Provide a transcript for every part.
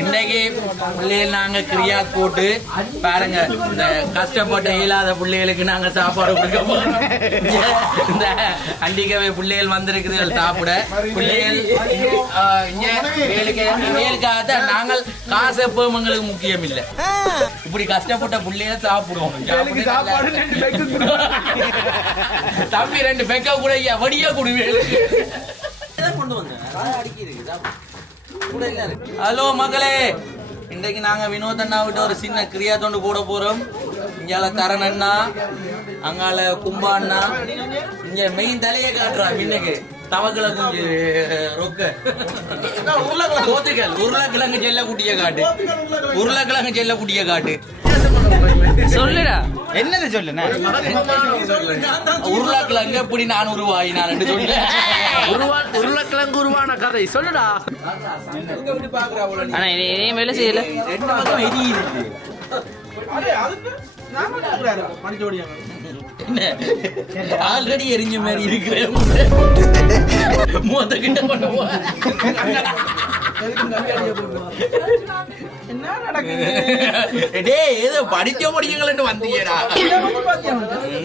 இன்னைக்கு பிள்ளைகள் நாங்க கிரியா போட்டு பாருங்க இந்த கஷ்டப்பட்ட இயலாத பிள்ளைகளுக்கு நாங்க சாப்பாடு கொடுக்க போறோம். இந்த அண்டிகவை பிள்ளைகள் வந்திருக்குதுகள் சாப்பிட. பிள்ளைகள் வேலுக்கு வேலுக்காகத்தான் நாங்கள் காசு எப்பவும் எங்களுக்கு முக்கியம் இல்லை. இப்படி கஷ்டப்பட்ட பிள்ளைகளை சாப்பிடுவோம். தம்பி ரெண்டு பெக்க கூட வடியா குடுவேன் ஹலோ மக்களே இன்றைக்கு நாங்க வினோத் அண்ணா விட்டு ஒரு சின்ன கிரியா தொண்டு போட போறோம். இங்கால தரண் அண்ணா அங்கால கும்பா அண்ணா. இங்க மெயின் தலையே காட்டுறா மின்னுக்கு. தவக்கல குஞ்சு ரொக்க. சோத்துக்கள் உருளைக்கிழங்கு? செல்ல குட்டிய காட்டு. உருளைக்கிழங்கு செல்ல குட்டிய காட்டு. சொல்லுடா. என்னது சொல்லுண்ணா உருளைக்கிழங்கு எப்படி நான் உருவாயினான் என்று சொல்லு உருவா உருளைக்கிழங்கு உருவான கதை. சொல்லுடா. ஆனா இது எதையும் வேலை செய்யல. ஆல்ரெடி எரிஞ்ச மாதிரி இருக்கிற மூத்த கிட்ட டேய் ஏதோ படிச்ச படிக்கலன்னு வந்தீங்கடா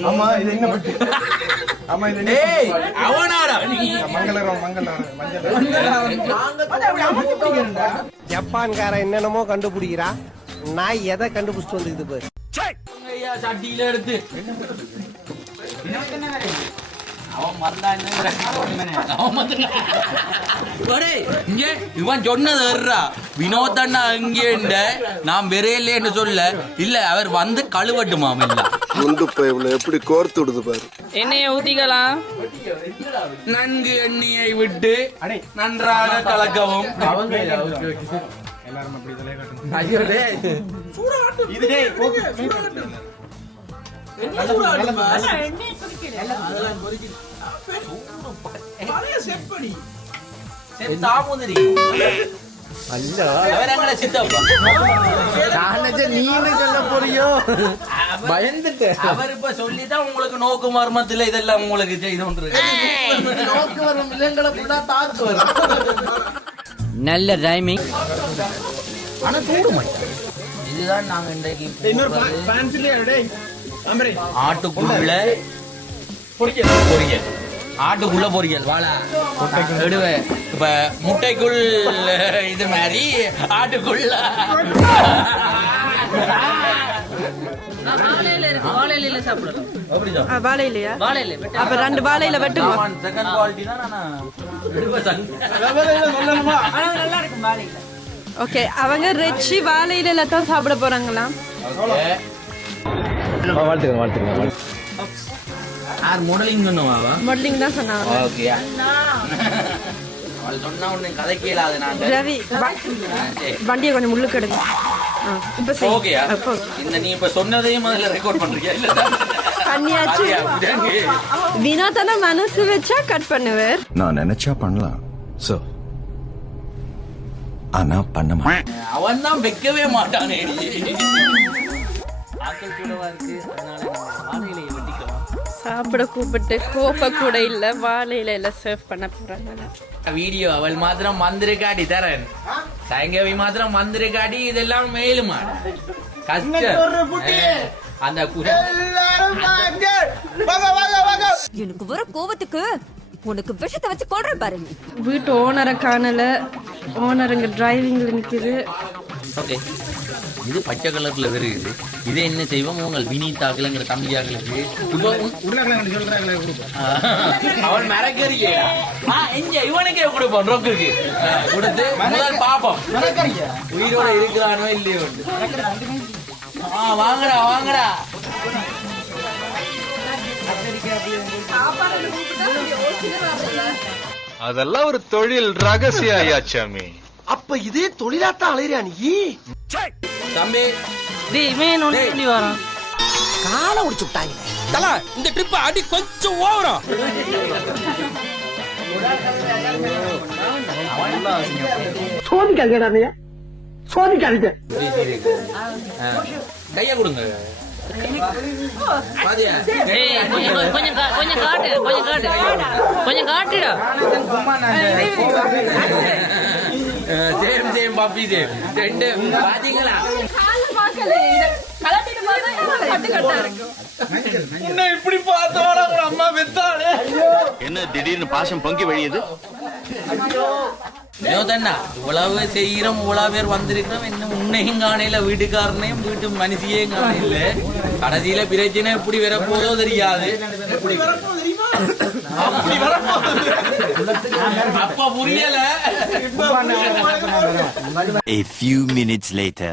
ஆமா இது என்ன பட்டு ஆமா இது என்ன டேய் அவனாடா மங்களரம் மங்களரம் மஞ்சள் ஜப்பான்காரன் என்னென்னமோ கண்டுபிடிக்கிறான் நான் எதை கண்டுபிடிச்சிட்டு வந்துக்குது பாரு. ஐயா சட்டியில எடுத்து. இவன். சொன்னது ஏறுடா. வினோத் அண்ணா இங்கேண்ட நான் வெறையில்லைன்னு சொல்ல. இல்ல அவர் வந்து கழுவட்டுமாம் இல்ல குண்டு பைப்ல எப்படி கோர்த்து விடுது பாரு. எண்ணெயை ஊத்திக்கலாம் நன்கு எண்ணெயை விட்டு நன்றாக கலக்கவும். எல்லாரும் அப்படி இதெல்லாம் அவர் இப்ப சொல்லிதான் உங்களுக்கு நோக்கு மர்மத்துல இதெல்லாம் உங்களுக்கு நோக்கு மர்மம் இல்லைங்களை வரும். நல்ல ரைமிங் ஆனா மாட்டேன். இதுதான் நாங்க இன்றைக்கு ஆட்டுக்குள்ள பொரியல் ஆட்டுக்குள்ள பொரியல் வாழா விடுவே இப்ப முட்டைக்குள் இது மாதிரி ஆட்டுக்குள்ள. வாழையிலையா? அப்ப ரெண்டு வாழையில வெட்டுங்க செகண்ட் குவாலிட்டி தான் நான். விடுவேன் சொல்லணுமா ஓகே அவங்க ரெச்சி வாழையில தான் சாப்பிட போறாங்களாம்? வாழ்த்துங்க வாழ்த்துங்க யார் மாடலிங் பண்ணுவாவா மாடலிங் தான் சொன்னாங்க. ஓகே அவள் சொன்னா ஒண்ணு கதை கேளாது நாங்க ரவி. வண்டியை கொஞ்சம் முள்ளுக்கு எடுங்க. இப்ப அப்போ இந்த நீ இப்ப சொன்னதையும் முதல்ல ரெக்கார்ட் பண்றியா இல்ல? பண்ணியாச்சு. வினோதன மனசு வச்சா கட் பண்ணுவார். நான் நினைச்சா பண்ணலாம் சோ ஆனா பண்ண மாட்டேன். அவன் தான் வைக்கவே மாட்டானே ஆக்கள் கூடவா இருக்கு? அதனால நம்ம வாழையிலையை வெட்டிக்கலாம் சாப்பிட கூப்பிட்டு கோப்ப கூட இல்ல வாழையில எல்லாம் சர்வ் பண்ண போறாங்க வீடியோ அவள் மாத்திரம் மந்திரக்காடி தரேன். சங்கவி மாத்திரம் மந்திரக்காடி இதெல்லாம் மேலுமா? கஷ்டம். அந்த எனக்கு வர கோவத்துக்கு உனக்கு விஷத்தை வச்சு கொள்ற பாரு வீட்டு ஓனரை காணல. ஓனர் இங்க டிரைவிங்ல நிக்குது. ஓகே. இது பச்சை கலர்ல வருது. இது என்ன செய்வோம்? உங்கள் வினீதாக்களுங்கிற தம்பியாக்களுக்கு இப்போ உருளைக்கிழங்கு அவன் மறக்கறியே இங்க இவனுக்கே கொடுப்போம் ரொக்குக்கு. கொடுத்து முதல் பாப்போம். உயிரோட இருக்கிறானோ இல்லையோ ஆ வாங்கடா வாங்கடா. அதெல்லாம் ஒரு தொழில் ரகசிய ஐயாச்சாமி அப்ப இதே தொழிலாத்தான் அலையிறியா நீ? தம்பி. டேய் இவன் ஒண்ணு சொல்லி வரான்? காலை உடிச்சு விட்டாங்க. இந்த ட்ரிப் அடி கொஞ்சம் ஓவரா. சோதிக்காதீங்கடா நீ சோதிக்காதீங்க. கைய கொடுங்க. கொஞ்சம் காட்டு கொஞ்சம் காட்டு. கொஞ்சம் காட்டுடா. சேம் சேம் பப்பி சேம் ரெண்டு பாத்தீங்களா உன்னை இப்படி பார்த்தோட உங்க அம்மா பெத்தாளே என்ன திடீர்னு பாசம் பொங்கி வழியுது யோதண்ணா இவ்வளவு செய்யறோம் இவ்வளவு பேர் வந்திருக்கிறோம். இன்னும் உன்னையும் காணையில வீட்டுக்காரனையும் வீட்டு மனுஷியையும் காணையில கடைசியில பிரச்சனை எப்படி வரப்போதோ தெரியாது. அப்ப புரியல. A few minutes later.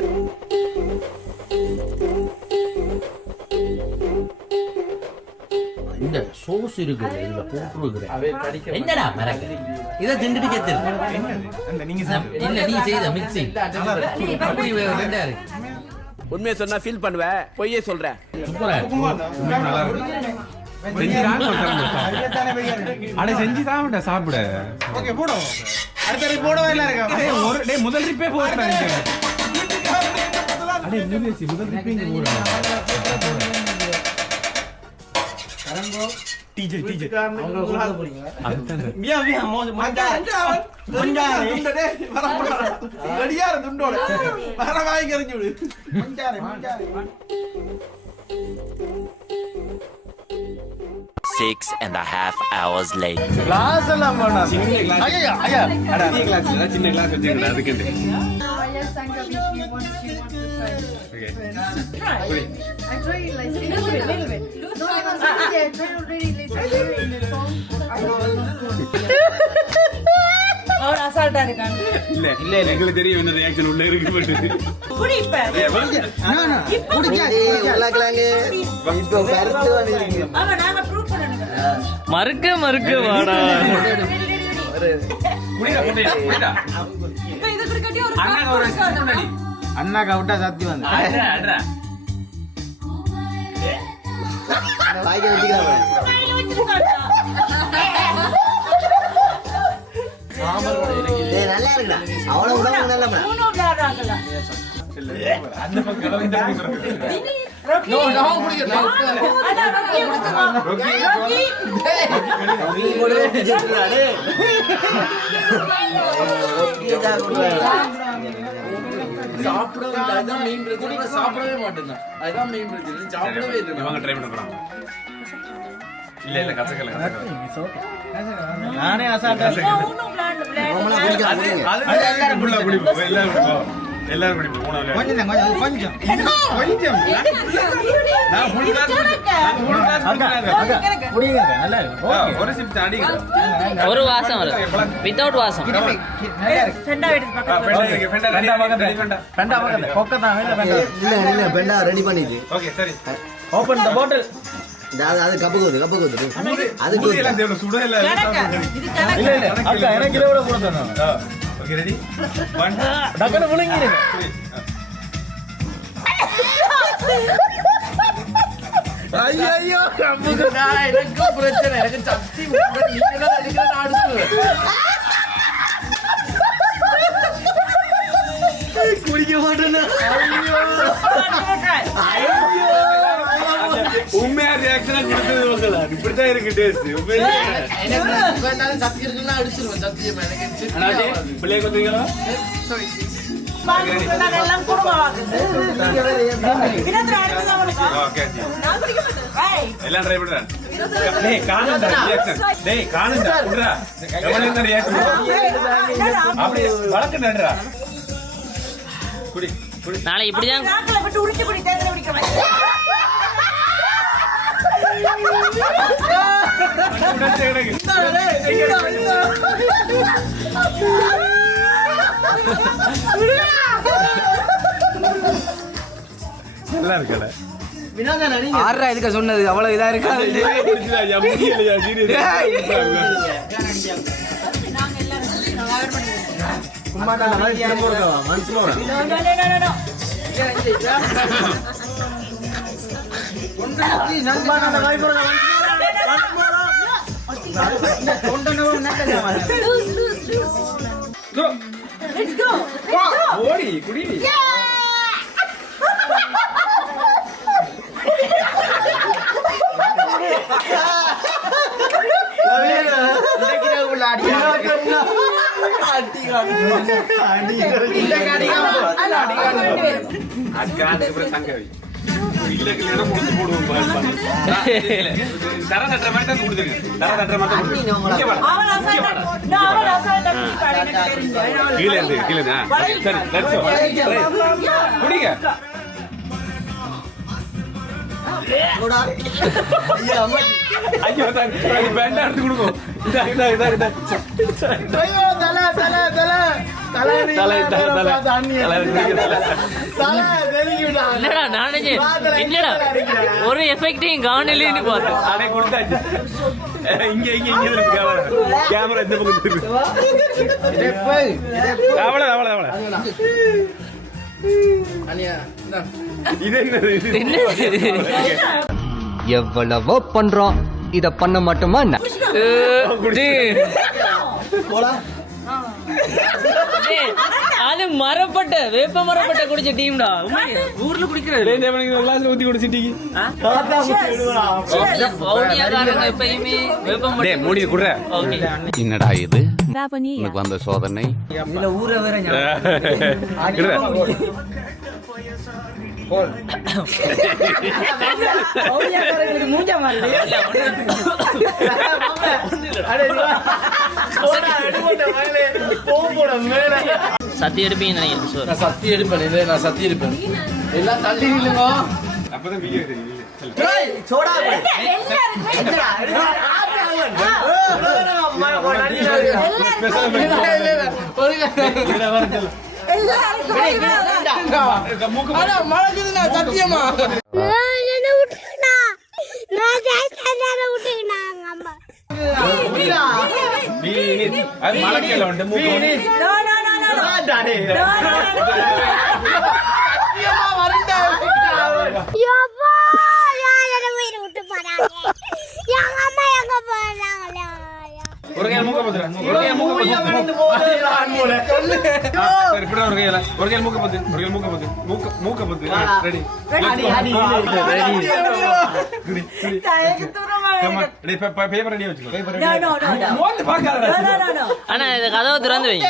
இந்த சோஸ் இருக்குது இதுல போட்டுருக்குறேன் என்னடா மறக்க இதை திண்டுட்டு செத்து இல்ல நீ செய்த மிக்சிங் அப்படி ரெண்டா இருக்கு உண்மையை சொன்னா ஃபீல் பண்ணுவேன் பொய்யே சொல்றேன் சூப்பரா இருக்கு. அட செஞ்சு தான் சாப்பிட ஓகே போடும் அடுத்த போடவே இல்ல இருக்கா ஒரு டேய் முதல் போடுறேன் அடே முதல் இங்க போடுறேன் டிஜே டிஜே மியா மியா மோஜ் மஞ்சார மஞ்சார ரெடியார துண்டோட வர வாங்கி எறிஞ்சு விடு மஞ்சார மஞ்சார Six and a half hours later. Glass எல்லாம் வேணாம் சின்ன கிளாஸ் ஐயா ஐயா அட சின்ன கிளாஸ் இல்ல சின்ன கிளாஸ் வச்சுக்கடா அதுக்கு அசால்ட்டா இருக்காங்க. இல்ல இல்ல எங்களுக்கு தெரியும் என்ன ரியாக்ஷன் உள்ள இருக்கு பட் மறுக்க மறுக்க வாடா. குடிடா குடிடா குடிடா. அண்ணா ஒரு முன்னாடி. அண்ணா கவுட்டா சத்தி வந்து. அட்ரா அட்ரா. இந்த பக்கம் நோ நோ சாப்பிடவே. அதுதான் பிரச்சனை. சாப்பிடவே. அதுதான் main பிரச்சனை. சாப்பிடவே இல்லை. ட்ரை பண்ண போறாங்க. இல்ல இல்ல கசக்கல கசக்கல நானே அசால்ட்டா அது எல்லாரும் குள்ள குடிப்போம் எல்லாரும் குடிப்போம் எல்லாரும் குடிப்போம் மூணாவது கொஞ்சம் கொஞ்சம் கொஞ்சம் கொஞ்சம் நான் ஃபுல் கிளாஸ் நான் ஃபுல் கிளாஸ் குடிங்க நல்லா இருக்கு ஒரு சிப் அடிங்க ஒரு வாசம் வரும் வித்தவுட் வாசம் ரெடி பண்ணிது ஓகே சரி ஓபன் த பாட்டில் அது கப்பு கோது கப்பு கோது அது சுடு எல்லாம் தேவை சுடு எல்லாம் இல்ல இல்ல அக்கா எனக்கு கிலோ கூட போட தரணும் ஓகே ரெடி ஒன் டக்குனு முழுங்கிடுங்க ஐயையோ, கம்முக்குடா. எனக்கும் பிரச்சனை. எனக்கு சக்தி இப்படித்தான் இருக்கு டேஸ்ட் எனக்கு வேண்டாலும் சக்தி இருக்குன்னா அடிச்சிருவேன் சத்தியமா எனக்கு அண்ணாச்சி பிள்ளைய கொத்தீங்களா ஓகே எல்லாம் ட்ரை பண்றேன். டேய் காணுடா ரியாக்ஷன் டேய் காணுடா குடுறா எவ்வளவு இந்த ரியாக்ஷன் அப்படி வழக்கு நடுறா குடி குடி. நாளைக்கு இப்படிதான் நல்லா இருக்கல இதுக்கு சொன்னது அவ்வளவு இதா இருக்காது முடியலையா குடி அடிக்க அதுக்கு அப்புறம் தங்கவி தர தட்டுற மாதிரி தான் கொடுத்துருங்க தர தட்டுற மாதிரி தான் கொடுத்துருங்க. கீழே இருந்து கீழே சரி குடிங்க ஐயோ பேண்டா எடுத்து கொடுக்கும் என்னடா நானே என்னடா ஒரு எஃபெக்டையும் கவனிலேன்னு பார்த்தேன். அடே கொடுத்தாச்சு. இங்க இங்க இங்க இருக்கு கேமரா கேமரா இந்த பக்கம் இருக்கு அவ்வளவு அவ்வளவு அவ்வளவு இது? எவ்வளவோ பண்றோம். இத பண்ண மாட்டோமா என்ன? அது மரப்பட்ட வேப்ப மரப்பட்ட குடிச்ச டீம்டா ஊர்ல குடிக்கிறது கிளாஸ்ல ஊத்தி குடிச்சிட்டீங்க பவுனியாக்காரங்க எப்பயுமே வேப்ப டேய் மூடி குடுற ஓகே. என்னடா இது? உனக்கு வந்த சோதனை? சத்தி எடுப்பீங்கன்னு நினைக்கிறேன் சோறு நான் சத்தி எடுப்பேன் இல்லை நான் சத்தி எடுப்பேன் எல்லாம் தள்ளி நில்லுங்க அப்பதான் வீடியோ தெரியும் மழக்குதுண்ணா சத்தியமா அது மலக்கையில வந்து மூக்கு ஒரு கையில மூக்க பத்து ஒரு கையில மூக்க பத்து இப்படி ஒரு கையில ஒரு கையில மூக்க பத்து ஒரு கையில மூக்க பத்து மூக்க மூக்க பத்து ரெடி பேப்பர் ரெடியா வச்சுக்கோ பேப்பர் ரெடியா மோந்து பாக்காத ஆனா இந்த கதவை திறந்து வைங்க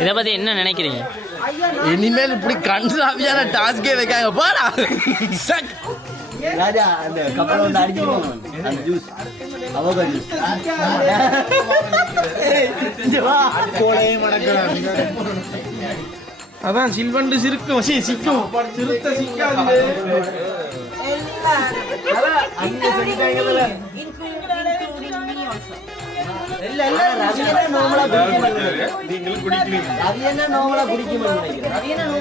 இத பத்தி என்ன நினைக்கிறீங்க? இனிமேல் இப்படி கன்றாவியான டாஸ்கே வைக்காங்க. போடா. ராஜா அந்த கப்பலை வந்து அடிச்சுக்கோங்க அந்த ஜூஸ் அவகா ஜூஸ் அதான் சில்வண்டு சிரிக்கும். சி சிக்கும். சிறுத்த சிக்காது. இல்ல இல்ல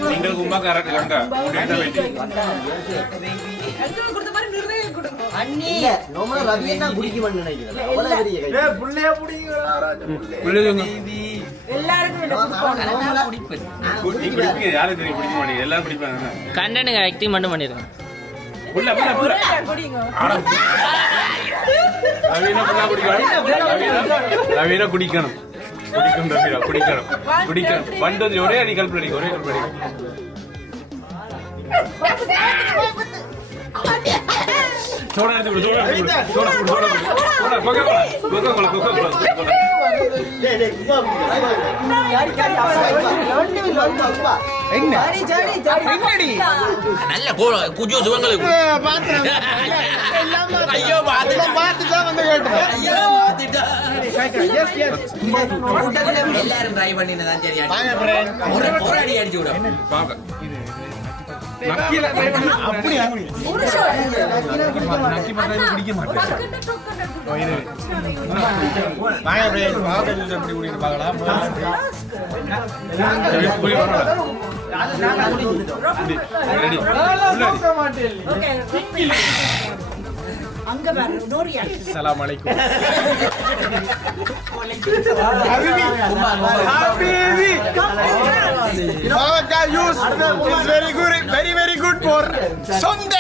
நீங்கள் கும்பா கரெக்ட் கண்டா குடிட்ட வெட்டி குடிக்க மாட்டேங்கிறீங்க அவ்வளவு பெரிய கை. ஏய் மட்டும் பண்ணிருக்கேன் புள்ள குடிக்கணும். ரவீனா ரவீனா குடிக்கணும். குடிக்கணும் ரவீனா குடிக்கணும். குடிக்கணும். வந்தது ஒரே அடி கல்பு அடி ஒரே கல்பு அடி சோடா எடுத்து கொடு சோடா எடுத்து சோடா கொடு சோடா கொடு. Soda Coca Cola Coca Cola Coca Cola Coca Cola நல்ல குஜோ சுவங்களுக்கு ஐயோ பார்த்துதான் வந்து ஐயோ எல்லாரும் ட்ரை பண்ணினதான் சரி ஒரு ஒரு அடி அடிச்சு விடும் பாக்க நக்கில ட்ரை பண்ணி அப்படியே நக்கி பார்த்தா இது. குடிக்க மாட்டேன். வாங்க அப்படியே வாங்க ஜூஸ் எப்படி குடிக்கணும் பார்க்கலாம் சரி, குடி, பரவாயில்ல. குடி, ரெடி உள்ள அடி. சலாம் அலைக்கும் very good very very good for சொந்த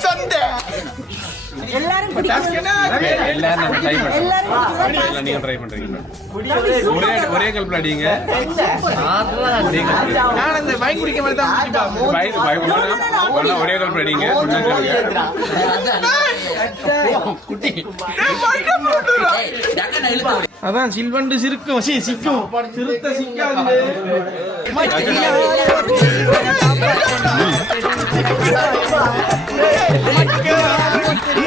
சொந்த எல்லாரும் நம்ம ட்ரை பண்ணுறோம் எல்லாம் நீங்க ட்ரை பண்றீங்க ஒரே ஒரே கல்பில் அடிங்க. நான் அந்த வைன் குடிக்க மாதிரி தான் பை- பை- ஒண்ணா ஒரே கல்பில் அடிங்க. குட்டி. அதான் சில்வண்டு சிரிக்கும். சி சிக்கும். சிறுத்த சிக்காது.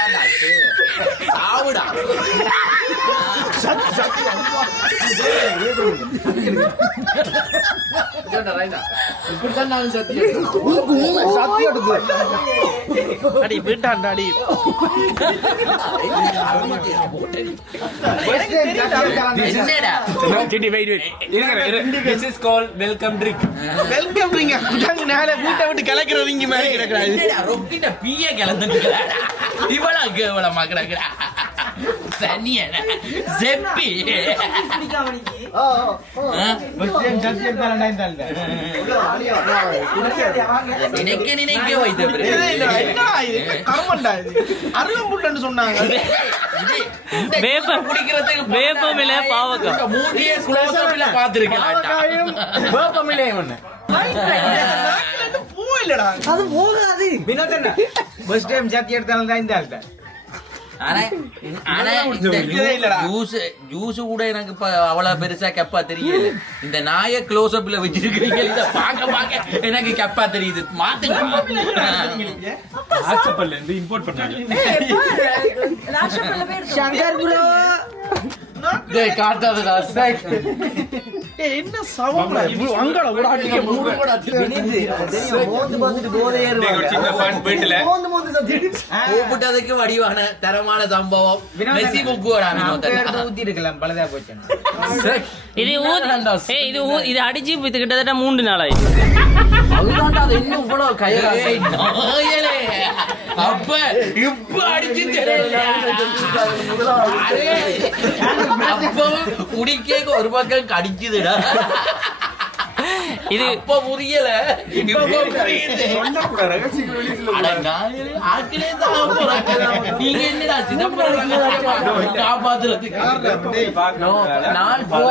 இழு, ஒரு இழு. அடிமா, அடிமா. செத்தாண்டா, சே. சாவுடா. இப்படித்தான் சத்தியம் அடி வீட்டாண்டா அடி drink. வெல்கம் ரிங்க குட்டாங்க நாளை வீட்டை இங்க மாதிரி கிடக்குறா இது என்னடா ரொக்கிட்ட பிய இவளா கேவலமா கிடக்குறா. சனியடா செப்பி. ஆ? நினைக்க வைத்த சொன்னாங்க. வேப்பம். குடிக்கிறதுக்கு மூடியே குளோசப்ல பூ இல்லடா. அது போகாது. பஸ் டைம் ஜாத்தி எடுத்தாலும் தான் இந்த ஆள்கிட்ட ஆனா ஆனா இந்த. ஜூஸ் ஜூஸ் கூட எனக்கு இப்ப அவ்வளவு பெருசா கப்பா தெரியல இந்த நாய க்ளோஸ் அப்ல வச்சிருக்கீங்க இத பாக்க பாக்க எனக்கு கப்பா தெரியுது மாத்துங்க ஆச்சப்பல்ல இருந்து import பண்ணாங்க. சங்கர் ப்ரோ டேய் காட்டாதடா சேக் ஏய், என்ன சவம்டா இவ்வளவு அங்கட கூட அடிக்க மூணு கூட மோந்து பார்த்துட்டு போதே நீங்க ஒரு சின்ன fun வீட்டுல மோந்து மோந்து சத்தி கூப்பிட்டதுக்கு வடிவான தரமான சம்பவம். மெஸ்ஸி புக்குவடா வினோதன் ஊத்தி இருக்கலாம் பலதா போச்சு சேக் இது ஊத் ஏய் இது ஊ இது அடிச்சு கிட்டத்தட்ட மூன்று நாளாய் அதுதான்டா அது இன்னும் இவ்வளவு கையிலே அப்ப இப்ப அடிச்சு தெரியல அப்ப குடிக்க ஒரு பக்கம் கடிக்குதுடா. இது இப்ப புரியல. நீங்க என்னடா சிதம்பரம் ரகசியமா காப்பாத்துறதுக்கு. No, நாள் போக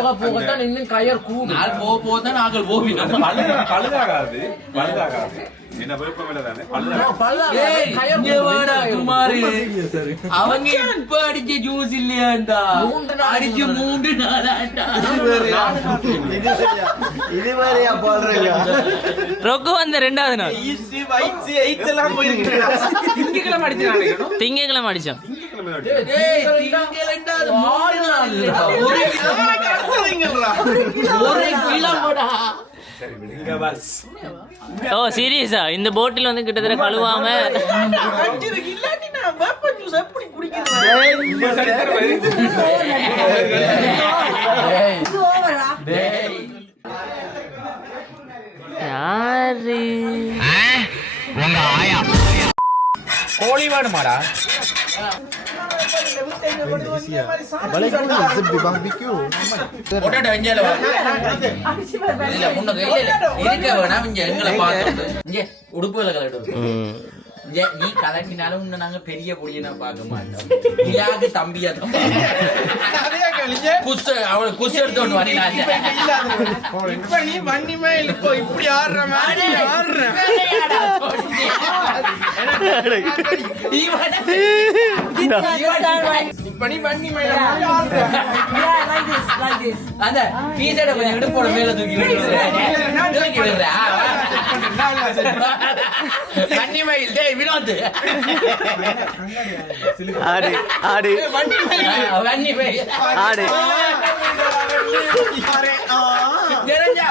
இன்னும் கயர் நாள் போக போக தான் நாங்கள் பழுதாகாது பழுதாகாது குமாரு. அவங்க இப்ப அடிச்ச ஜூஸ் இல்லையாண்டா? அடிச்சு மூன்று நாளாண்டா? இது வேறையா போடுறீங்க? ரொக்கு வந்த ரெண்டாவது நாள். திங்கக்கிழமை அடிச்சாங்க திங்கக்கிழமை அடிச்சோம். ஓ சீரியஸா? இந்த போட்டில் வந்து கிட்டத்தட்ட கழுவாம குடிக்கிறது? கோழி வேணுமாடா போட்டோ வெஞ்சல நீ கலட்டினாலும் உன்னை நாங்க பெரிய புடியனா பார்க்க மாட்டோம். இல்லாது தம்பியா தான் குஸ் அவளை எடுத்து கொண்டு வரினாங்க இப்ப நீ மேல் இப்போ இப்படி ஆடுற மாதிரி ஆடுற. இப்ப நீ ஆடுற. அந்த பீசட கொஞ்சம் இடுப்போட மேல தூக்கி தூக்கி விடுறேன் கன்னி மயில். டேய் வினோத் ஆடு ஆடு. கன்னி மயில். ஆடு. தெரிஞ்சா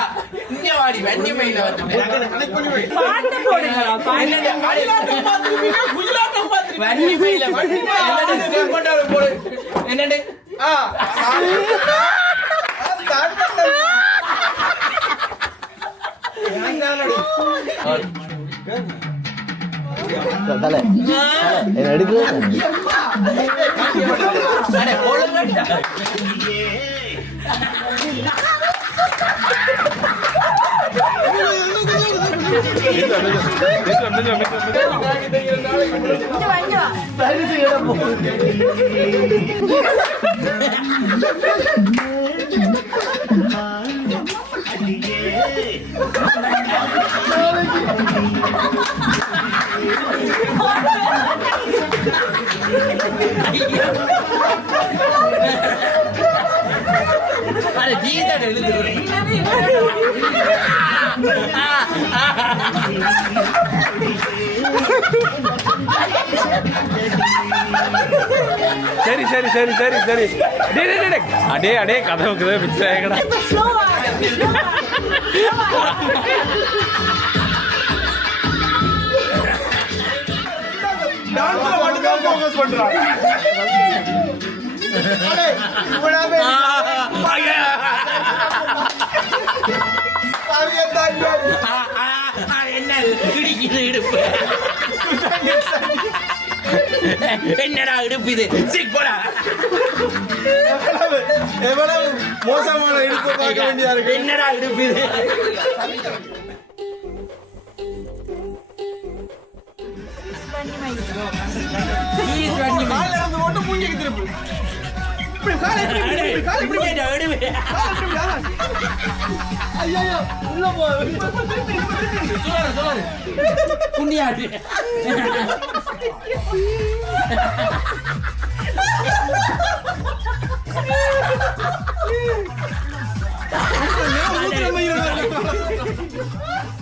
இங்க வாடி வந்து பாட்டு போடுங்களா வண்டி மையில வண்டி போடு. என்னண்டு தலை என்ன எடுக்கிறேன் அட, அட, ஜீதன் எழுதுறது. சரி சரி சரி சரி சரி டே டே டே, டே அடே அடே கதவுக்கு தான் பிச்சு ஆகடா ஆ, ஆ, ஆ, என்ன இடிக்குது இடுப்பு? என்னடா இடுப்பு இது? சிக் போடா. எவ்வளவு மோசமான இடுப்பு பார்க்க வேண்டியதா இருக்கு? என்னடா இடுப்பு இது? Please வண்டி மை. கால்ல இருந்து மட்டும் மூஞ்சிக்கு திருப்பு இப்படி காலை இப்படி இப்படி,